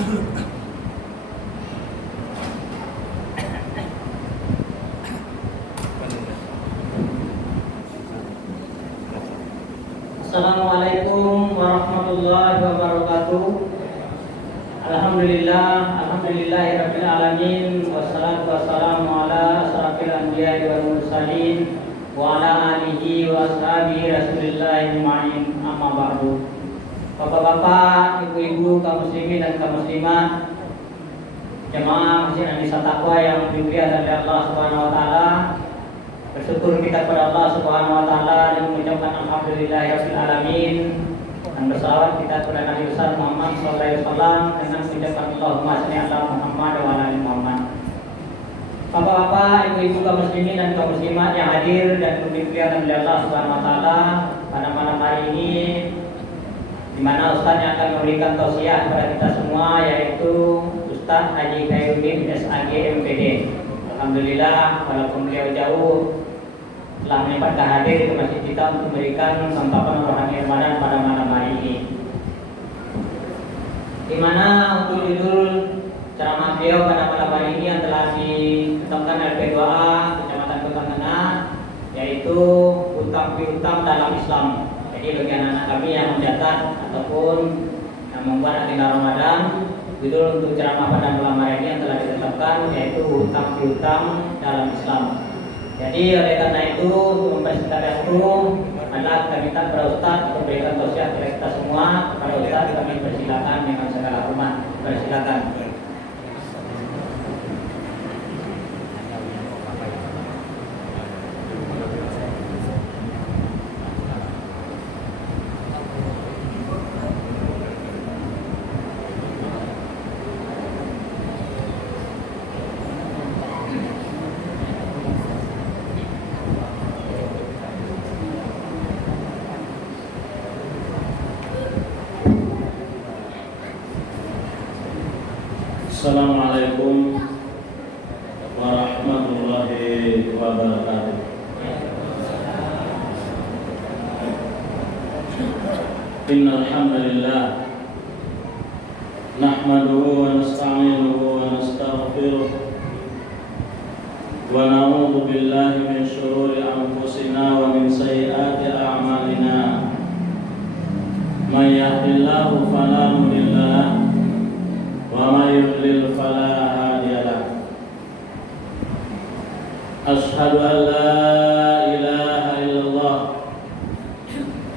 Assalamualaikum warahmatullahi wabarakatuh. Alhamdulillahirabbil alamin, wassalatu wassalamu ala asyrafil anbiya'i wal mursalin wa ala alihi wa ashabihi rasulillahi ma'in, amma ba'du. Bapak-bapak, ibu-ibu, kaum muslimin dan kaum muslimat, jemaah Masjid An-Nisa Taqwa yang dimuliakan oleh Allah Subhanahu wa taala. Bersyukur kita kepada Allah Subhanahu wa taala dan mengucapkan alhamdulillahirabbil alamin, dan bersalawat kita kepada Nabi besar Muhammad sallallahu alaihi wasallam dengan mengucapkan Allahumma shalli ala Muhammad wa ala ali Muhammad. Bapak-bapak, ibu-ibu, kaum muslimin dan kaum muslimat yang hadir dan dimuliakan oleh Allah Subhanahu wa taala pada malam hari ini, di mana Ustaz yang akan memberikan tausiah kepada kita semua, yaitu Ustaz Haji Khairuddin SAG MPD. Alhamdulillah, walaupun beliau jauh, telah menyempatkan hadir ke masjid kita untuk memberikan santapan rohani Ramadan pada malam hari ini. Di mana untuk judul ceramah beliau pada malam hari ini yang telah ditetapkan LP2A Kecamatan Kota Tengah, yaitu utang piutang dalam Islam. Jadi bagi anak-anak kami yang mencatat ataupun yang membuat agenda Ramadan, judul untuk ceramah pada malam hari ini yang telah ditetapkan yaitu hutang piutang dalam Islam. Jadi oleh karena itu, untuk mempersiapkan itu adalah kita minta kepada Ustaz untuk memberikan tausiah kepada kita semua. Kepada Ustaz kami persilakan dengan segala hormat. Persilakan. Assalamualaikum warahmatullahi wabarakatuh. Innal hamdalillah nahmaduhu wa nasta'inuhu wa nastaghfiruh wa na'udzu billahi min shururi anfusina wa min sayyiati a'malina. May yahdihillahu fala mudilla lahu wa may yudlil fala hadiya lahu. Asyhadu an la ilaha illallah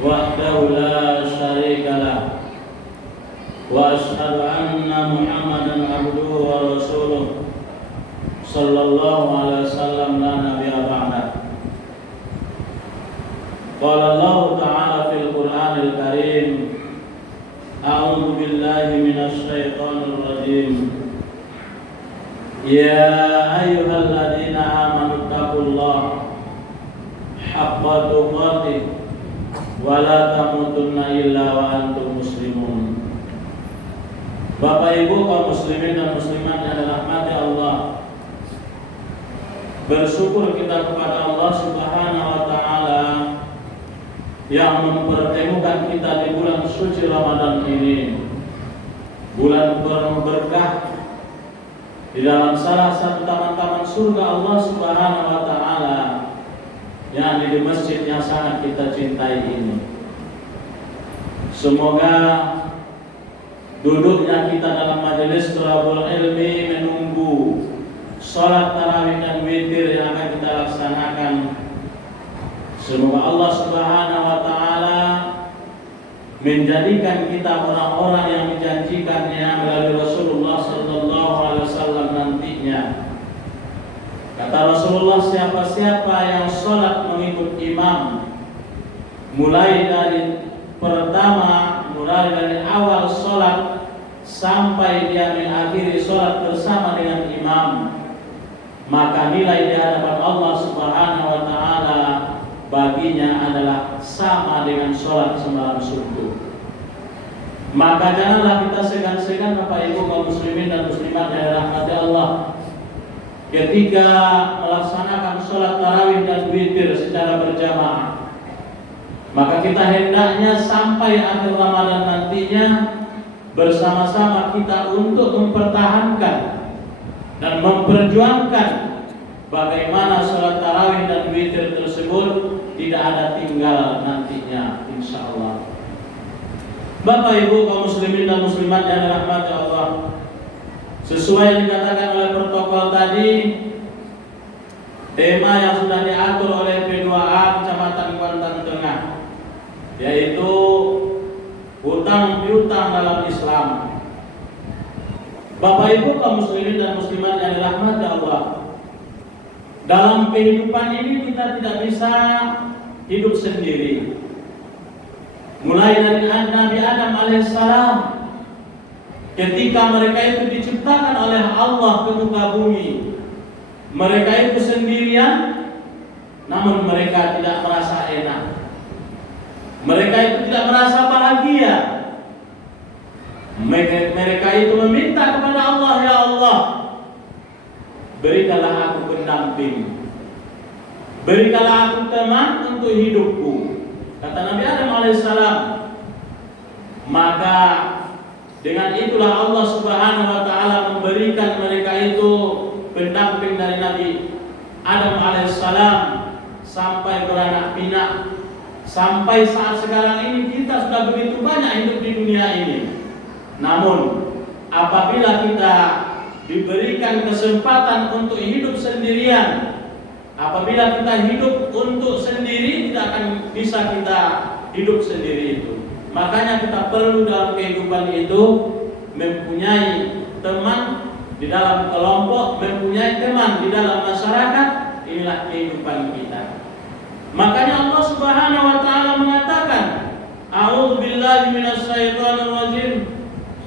wahdahu la syarika lah, wa asyhadu anna Muhammadan abduhu wa rasuluh sallallahu alaihi wasallam la nabiyya ba'da. Qala Allah ta'ala fil Qur'anil Karim, a'udzu billahi minasy syaithanir rajim. Ya ayyuhalladzina amanu taqullaha haqqa tuqatih wa la tamutunna illa wa antum muslimun. Bapak Ibu kaum muslimin dan muslimat yang dirahmati Allah, bersyukur kita kepada Allah Subhanahu wa taala yang mempertemukan kita di bulan suci Ramadan ini, bulan penuh berkah, di dalam salah satu taman-taman surga Allah Subhanahu wa taala, yang di masjid yang sangat kita cintai ini. Semoga duduknya kita dalam majelis thalabul ilmi menunggu salat tarawih dan witir yang akan kita laksanakan, semoga Allah Subhanahu wa taala menjadikan kita orang-orang yang dijanjikannya melalui Rasulullah sallallahu alaihi wasallam nantinya. Kata Rasulullah, siapa-siapa yang sholat mengikut imam, mulai dari awal sholat sampai dia mengakhiri sholat bersama dengan imam, maka nilai di hadapan Allah Subhanahu wa taala baginya adalah sama dengan sholat semalam subuh. Maka janganlah kita segan-segan Bapak Ibu kaum muslimin dan muslimat yang dirahmati Allah, ketika melaksanakan sholat tarawih dan witir secara berjamaah. Maka kita hendaknya sampai akhir Ramadan nantinya bersama-sama kita untuk mempertahankan dan memperjuangkan bagaimana sholat tarawih dan witir tersebut tidak ada tinggal nantinya, insya Allah. Bapak Ibu kaum muslimin dan muslimat yang dirahmati Allah, sesuai yang dikatakan oleh protokol tadi, tema yang sudah diatur oleh P2A Kecamatan Kuantan Tengah, yaitu hutang piutang dalam Islam. Bapak Ibu kaum muslimin dan muslimat yang dirahmati Allah, dalam kehidupan ini kita tidak bisa hidup sendiri. Mulai dari Nabi Adam alaihissalam, ketika mereka itu diciptakan oleh Allah ke muka bumi, mereka itu sendirian, namun mereka tidak merasa enak. Mereka itu tidak merasa bahagia. Mereka itu meminta kepada Allah, ya Allah, berikanlah aku pendamping, berikanlah aku teman untuk hidupku. Kata Nabi Adam alaihissalam. Maka dengan itulah Allah Subhanahu wa taala memberikan mereka itu pendamping dari Nabi Adam alaihissalam sampai beranak pinak, sampai saat sekarang ini kita sudah begitu banyak hidup di dunia ini. Namun apabila kita diberikan kesempatan untuk hidup sendirian, apabila kita hidup untuk sendiri, tidak akan bisa kita hidup sendiri itu. Makanya kita perlu dalam kehidupan itu mempunyai teman di dalam kelompok, mempunyai teman di dalam masyarakat. Inilah kehidupan kita. Makanya Allah Subhanahu wa taala mengatakan, A'udzu billahi minasy syaithanir rajim,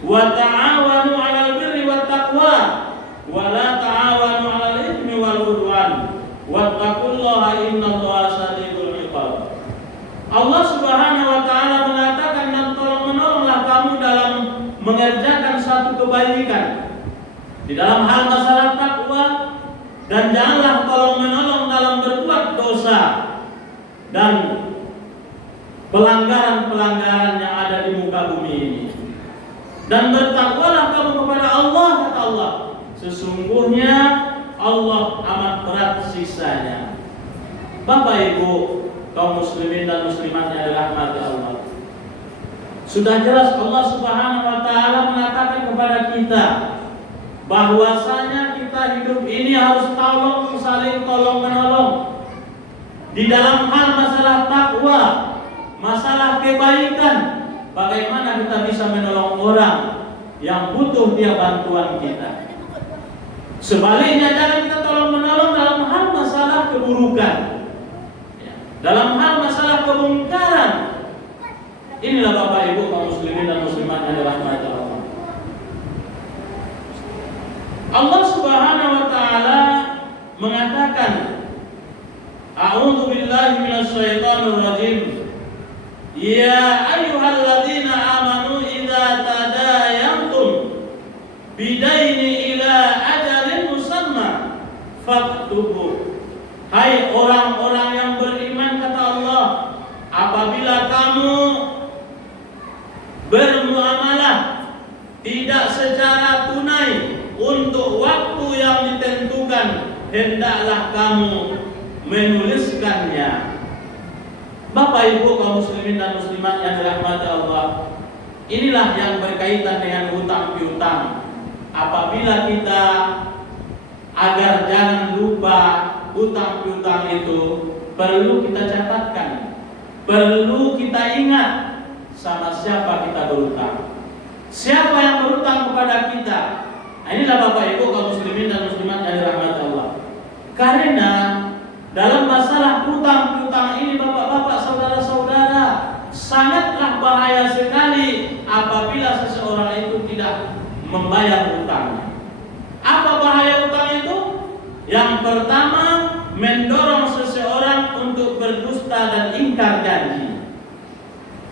wa ta'awanu 'alal birri wat taqwa wa la ta'awanu 'alal itsmi wal 'udwan wattaqullaha innallaha syadidul 'iqab. Allah Subhanahu wa taala mengatakan, dan tolong-menolonglah kamu dalam mengerjakan satu kebaikan di dalam hal masalah takwa, dan janganlah tolong-menolong dalam berbuat dosa dan pelanggaran-pelanggaran yang ada di muka bumi ini. Dan bertakwalah kamu kepada Allah, kata Allah, sesungguhnya Allah amat berat siksanya. Bapak Ibu kaum muslimin dan muslimat yang dirahmati Allah, sudah jelas Allah Subhanahu wa taala mengatakan kepada kita bahwasanya kita hidup ini harus saling tolong menolong di dalam hal masalah takwa, masalah kebaikan. Bagaimana kita bisa menolong orang yang butuh dia bantuan kita. Sebaliknya jangan kita tolong menolong dalam hal masalah keburukan, dalam hal masalah kemungkaran. Inilah Bapak Ibu kaum muslimin dan muslimat yang dirahmati Allah. Allah Subhanahu wa taala mengatakan, A'udzu billahi minasy syaithanir rajim. Ya ayyuhalladzina amanu idza tadayantum bidaini ila ajalin musamma faktubu. Hai orang-orang yang beriman, kata Allah, apabila kamu bermuamalah tidak secara tunai untuk waktu yang ditentukan, hendaklah kamu menuliskannya. Bapak Ibu kaum muslimin dan muslimat yang dirahmati Allah, inilah yang berkaitan dengan hutang piutang. Apabila kita, agar jangan lupa hutang piutang itu, perlu kita catatkan, perlu kita ingat sama siapa kita berutang, siapa yang berutang kepada kita. Inilah Bapak Ibu kaum muslimin dan muslimat yang dirahmati Allah. Karena dalam masalah hutang piutang ini, bapak-bapak, saudara-saudara, sangatlah bahaya sekali apabila seseorang itu tidak membayar hutangnya. Apa bahaya hutang itu? Yang pertama, mendorong seseorang untuk berdusta dan ingkar janji.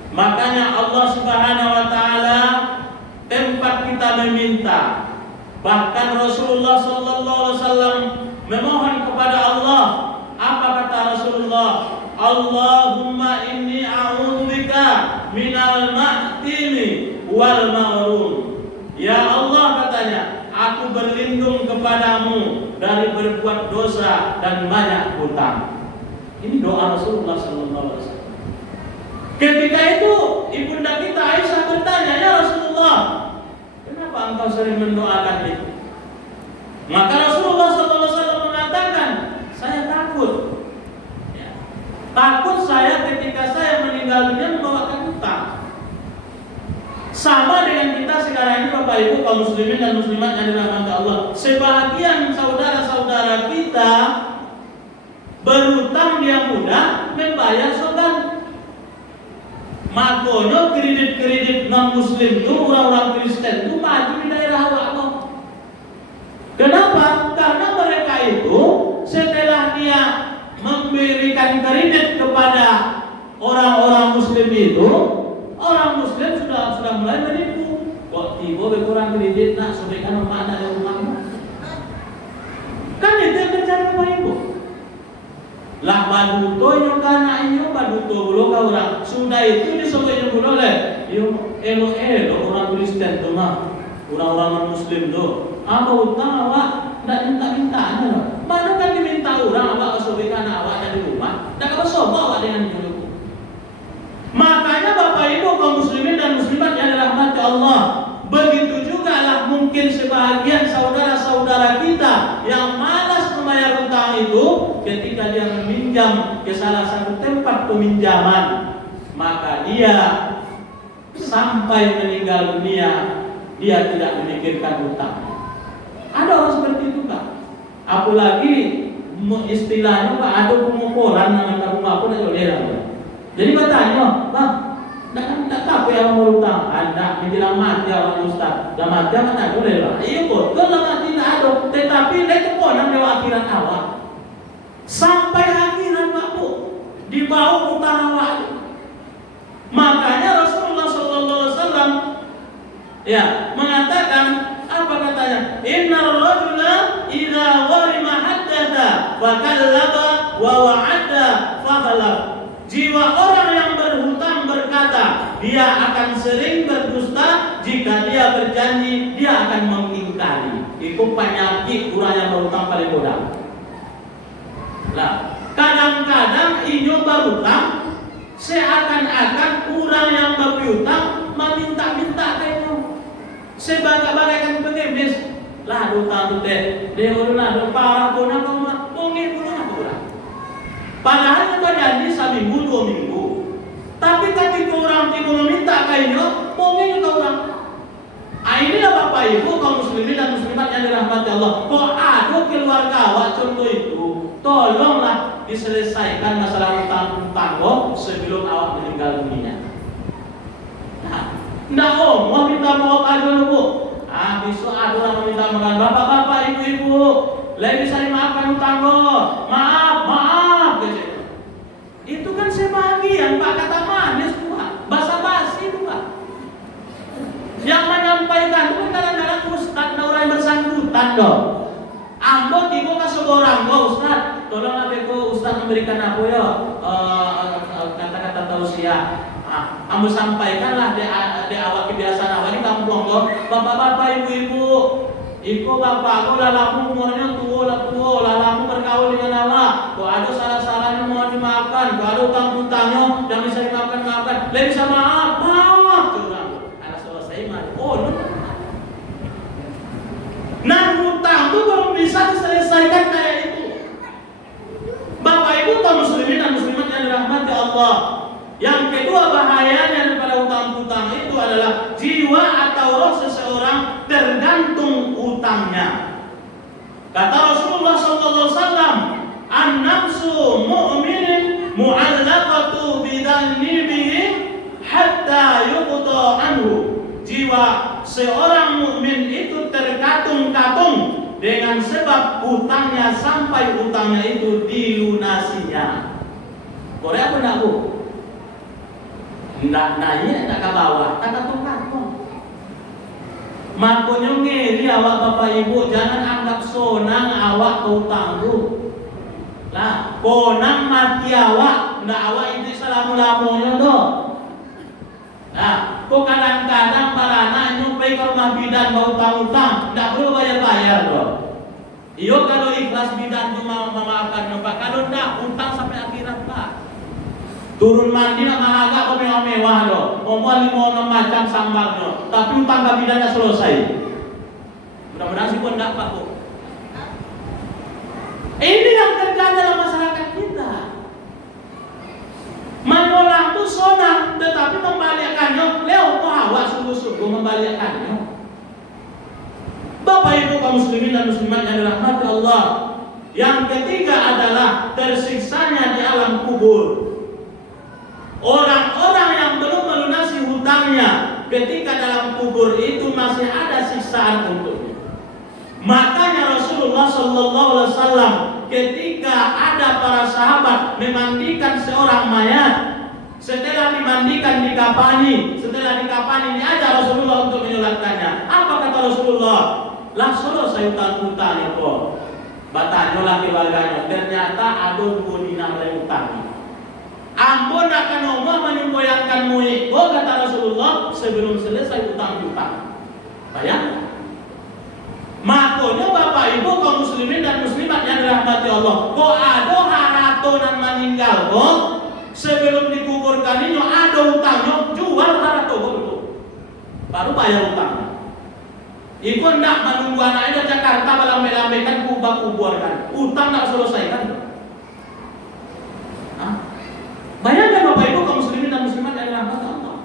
Makanya Allah Subhanahu wa taala tempat kita meminta, bahkan Rasulullah sallallahu alaihi wasallam memohon kepada Allah. Apa kata Rasulullah? Allahumma inni a'udzubika minal ma'timi wal maghrur. Ya Allah katanya, aku berlindung kepadamu dari berbuat dosa dan banyak hutang. Ini doa Rasulullah SAW. Ketika itu ibunda kita Aisyah bertanya, ya Rasulullah, kenapa engkau sering mendoakan itu? Maka Rasulullah SAW mengatakan, saya takut. Ya. Takut saya ketika saya meninggal dunia membawakan hutang. Sama dengan kita sekarang ini Bapak Ibu kaum muslimin dan muslimat yang dirahmati Allah. Sebahagian saudara-saudara kita berhutang dia mudah membayar sogan. Makanya kredit-kredit non muslim itu orang-orang Kristen itu maju di daerah Allah. Kenapa? Karena mereka itu setelah dia memberikan kredit kepada orang-orang muslim itu, orang muslim sudah mulai menipu. Kok tiba berkurang kredit nak sampaikan mana ada rumahmu? Kan itu yang terjadi Bapak Ibu. Lah baduto nyo kana inyo baduto bulo ka orang. Sudah itu disebutnya bulo le. Yo elo orang Kristen tuh mah. Orang-orang muslim tuh. Apa utang awak ndak minta-minta loh. Mana kan diminta orang awak kesobekan awak ada di rumah. Ndak kau sobo awak dengan dulu. Makanya Bapak Ibu kaum muslimin dan muslimat yang dirahmati Allah, begitu juga lah mungkin sebahagian saudara-saudara kita yang malas membayar hutang itu, ketika dia meminjam ke salah satu tempat peminjaman, maka dia sampai meninggal dunia dia tidak memikirkan hutang. Ada orang seperti itu Pak. Apalagi istilahnya Pak, ada pengukuran dengan rumah pun ada oleh. Jadi katanya, Bang, tak apa yang mau hutang, anda menjelang mati orang Ustaz, dah mati apa tak boleh lah. Iya betul lah mati tak ada, tetapi itu ponang dewa akhirat awak. Sampai akhirat Pak Bu, dibawa hutang awak. Makanya Rasulullah SAW ya mengatakan apa katanya? Innar rajula idza gharima haddatha wa kallaba wa wa'ada fa khalaf. Jiwa orang yang berhutang berkata, dia akan sering berdusta, jika dia berjanji, dia akan mengingkari. Itu penyakit orang yang berhutang paling bodoh. Nah, kadang-kadang inyo berhutang, seakan-akan orang yang berhutang meminta-minta kamu. Sebagai-bagai pengemis, lah hutang tu deh, dia udah parah pun apa mah, bongi pun apa orang. Padahal kita janji seminggu 2 minggu, tapi ketika orang tiba meminta kainnya, mungkin juga orang. Inilah Bapak Ibu kaum muslimin dan muslimat yang dirahmati Allah. Kok ada keluarga awak contoh itu, tolonglah diselesaikan masalah hutang sebelum awak meninggal dunia. Nah, ndak mau minta maaf aja Bu. Besok ada orang meminta maaf, bapak-bapak, ibu-ibu, lagi bisa dimaafkan hutang maaf. Itu kan sebagian Pak, kata manis Pak, basa-basi itu Pak. Yang menyampaikan itu kadang-kadang Ustaz orang yang bersangkutan dong. Ambo tiba ke seorang, Ustaz, tolong aku Ustaz memberikan aku ya kata-kata tausiah. Ambo sampaikanlah di awal kebiasaan awal ini kamu ngomong, bapak-bapak, ibu-ibu, iko bapakku lalamu umurnya tua, lalamu bergaul dengan Allah. Kok ada salah-salahnya mohon dimaafkan. Kok ada utang-utangnya yang bisa dimaafkan. Lebih bisa maaf. Curang. Anak selesai mati. Nah, hutang itu belum bisa diselesaikan kayak itu. Bapak Ibu kaum muslimin dan muslimat yang dirahmati Allah. Yang kedua bahayanya daripada hutang-hutang itu adalah jiwa atau roh seseorang tergantung utangnya. Kata Rasulullah SAW, an-nafsu mu'minin mu'allaqatu bidhannibihi hatta yuqda anhu. Jiwa seorang mukmin itu terkatung-katung dengan sebab utangnya sampai utangnya itu dilunasinya. Boleh apa enggak Bu? Nggak naik, nggak ke bawah, tak katung-katung. Makanya ngeri awak Bapak Ibu, jangan anggap sonang awak kau tangguh. Lah, konang mati awak, ndak awak itu salamu-lamunya doh. Nah, Kok kadang-kadang balana nyupai ke rumah bidan mau utang-utang, tidak perlu bayar-bayar loh. Iyo kalau ikhlas bidan cuma memaafkan Pak, kalau tidak utang sampai akhirat Pak. Turun mandi nak mahaga kau mewah-mewah loh, omongan 5 macam sambal loh, tapi utang ke bidannya selesai. Mudah-mudahan sih pun tidak Pak Bu. Ini yang terjadi dalam masyarakat kita. Menolak itu sonang, tetapi membalikkannya, leo kok awak sungguh-sungguh membalikkannya. Bapak Ibu kaum muslimin dan muslimat yang dirahmati Allah, yang ketiga adalah tersiksanya di alam kubur. Orang-orang yang belum melunasi hutangnya ketika dalam kubur itu masih ada siksaan untuknya. Makanya Rasulullah SAW ketika ada para sahabat memandikan seorang mayat, setelah dimandikan dikapani, setelah dikapani diajak Rasulullah untuk menyolatkannya. Apa kata Rasulullah? Lah selesai utang-utang itu. Batanya laki keluarganya, ternyata ada 2 dinar yang utang. Ampun akan Allah menimboyangkanmu itu, kata Rasulullah, sebelum selesai utang-utang. Bayangkan. Makanya Bapak Ibu kaum muslimin dan muslimat yang dirahmati Allah, kok ada harato yang meninggal kok sebelum dikuburkan ini ada utangnya, jual harato betul. Baru bayar utangnya. Iku hendak menunggu anaknya dari Jakarta melambai-lambaikan kuburkan, utang tak selesaikan. Bayangkan Bapak Ibu kaum muslimin dan muslimat yang dirahmati Allah.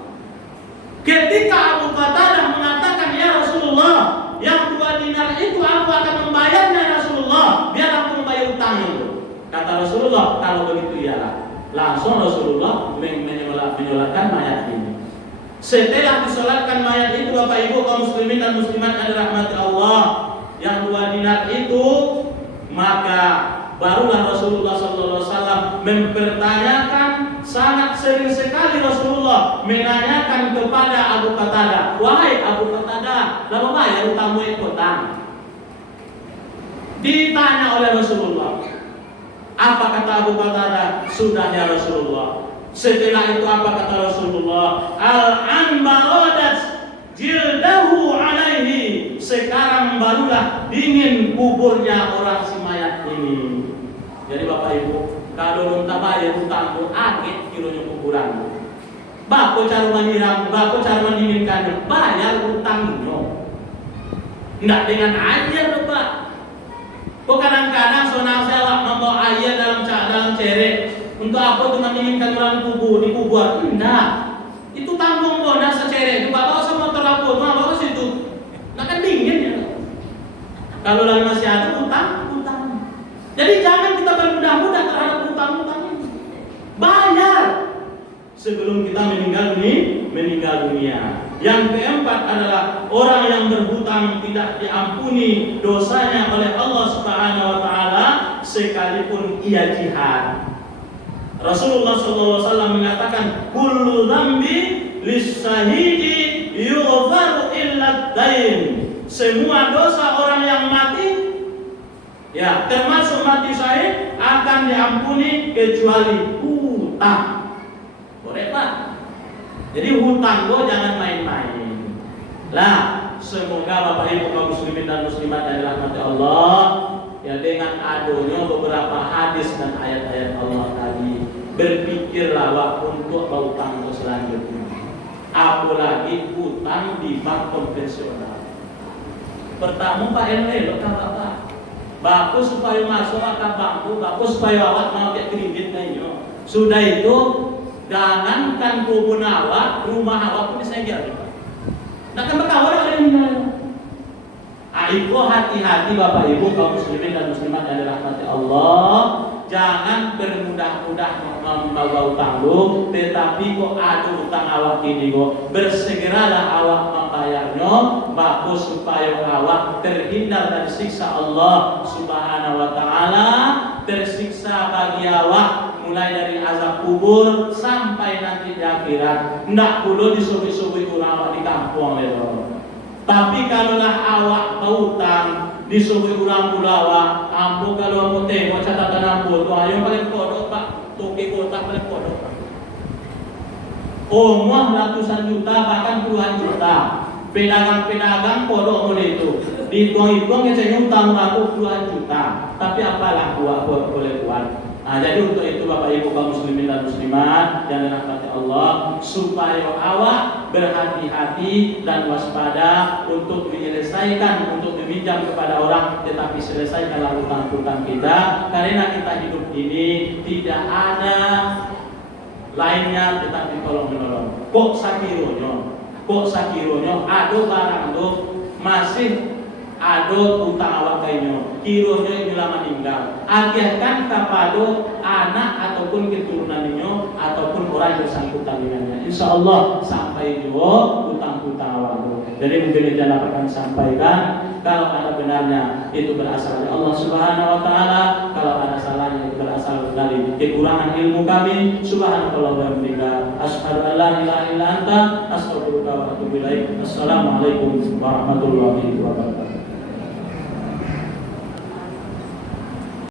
Ketika Abu Qatadah mengatakan, ya Rasulullah, yang 2 dinar itu aku akan membayarnya ya Rasulullah, biar aku membayar utang itu. Kata Rasulullah, kalau begitu ya. Langsung Rasulullah menyolatkan mayat ini. Setelah disolatkan mayat itu Bapak Ibu kaum muslimin dan muslimat yang dirahmati Allah, yang 2 dinar itu, maka barulah Rasulullah SAW mempertanyakan, sangat sering sekali Rasulullah menanyakan kepada Abu Qatadah, wahai Abu Qatadah, lama bayar utangmu utang? Ditanya oleh Rasulullah. Apa kata Abu Qatadah? Sudah ya Rasulullah. Setelah itu apa kata Rasulullah? Al-an baradat jildahu alaihi. Sekarang barulah dingin kuburnya orang si mayat ini. Jadi Bapak Ibu, kalau minta bayar hutangmu, agak kilonya kuburan. Bapak cara menyiram, bapak cara mendinginkannya, bayar hutangnya. Tidak dengan ajar loh Pak. Kok kadang-kadang sonang saya membawa air dalam cerek. Untuk apa tuh mendinginkan orang di kubur? Tidak. Itu tanggung bonas secerek. Bapak usah motor apa, bapak ke situ. Nah kan dingin ya. Kalau lagi masih ada hutang. Jadi jangan kita bermudah-mudah terhadap hutang-hutang ini. Bayar sebelum kita meninggal dunia. Yang keempat adalah orang yang berhutang tidak diampuni dosanya oleh Allah Subhanahu wa taala sekalipun ia jihad. Rasulullah SAW mengatakan, kullu dzambi lis-syahidi yughfaru illa dain. Semua dosa orang yang mati, ya termasuk mati syahid, akan diampuni kecuali hutang. Boleh Pak? Jadi hutang gua jangan main-main. Lah, semoga Bapak Ibu kaum muslimin dan muslimat yang dirahmati Allah, ya dengan adanya beberapa hadis dan ayat-ayat Allah tadi, berpikirlah untuk berhutang selanjutnya. Apalagi hutang di bank konvensional. Pertama Pak RW, lo kata Pak, bagus supaya masuk ke bank, bagus supaya awak mau get kredit kayaknya. Sudah itu, jangankan kebun awak, rumah awak pun disegel. Nah kan berkawan ada yang meninggal. Aiko hati-hati Bapak Ibu kaum muslimin dan muslimat yang dirahmati Allah, jangan bermudah-mudah membawa utang lu, tetapi kok ada utang awak ini kok bersegeralah awak membayarnya, bagus supaya awak terhindar dari siksa Allah Subhanahu wa taala, tersiksa bagi awak mulai dari azab kubur sampai nanti di akhirat. Ndak perlu disubi-subi awak di kampung lho. Tapi kalaulah awak berhutang disuruh kurang pulawa, ampuh kalau mau tengok catatan ampuh tu ayo paling kodok Pak, toke kotak paling kodok. Umur ratusan juta bahkan puluhan juta. Pedagang-pedagang podok model itu dihitung-hitung saya utang aku puluhan juta. Tapi apalah boleh buat. Nah, jadi untuk itu Bapak Ibu kaum muslimin dan muslimat yang dirahmati Allah, supaya awak berhati-hati dan waspada untuk menyelesaikan, untuk meminjam kepada orang, tetapi selesaikanlah hutang-hutang kita, karena kita hidup ini tidak ada lainnya tetapi tolong menolong. Kok sakironyo ado barang do masih ado utang awak kainyo kironyo inilah meninggal agiatkan kepada anak ataupun keturunan inyo ataupun orang yang bersangkutan dengannya, insyaallah sampai juga utang-utang awak. Jadi mungkin itu dapat kami sampaikan. Kalau ada benarnya itu berasal dari Allah Subhanahu wa taala, kalau ada salahnya itu berasal dari kekurangan ilmu kami. Subhanallah wa bihamdihi, asyhadu an la ilaha illa anta, astaghfiruka wa atubu ilaik. Assalamualaikum warahmatullahi wabarakatuh.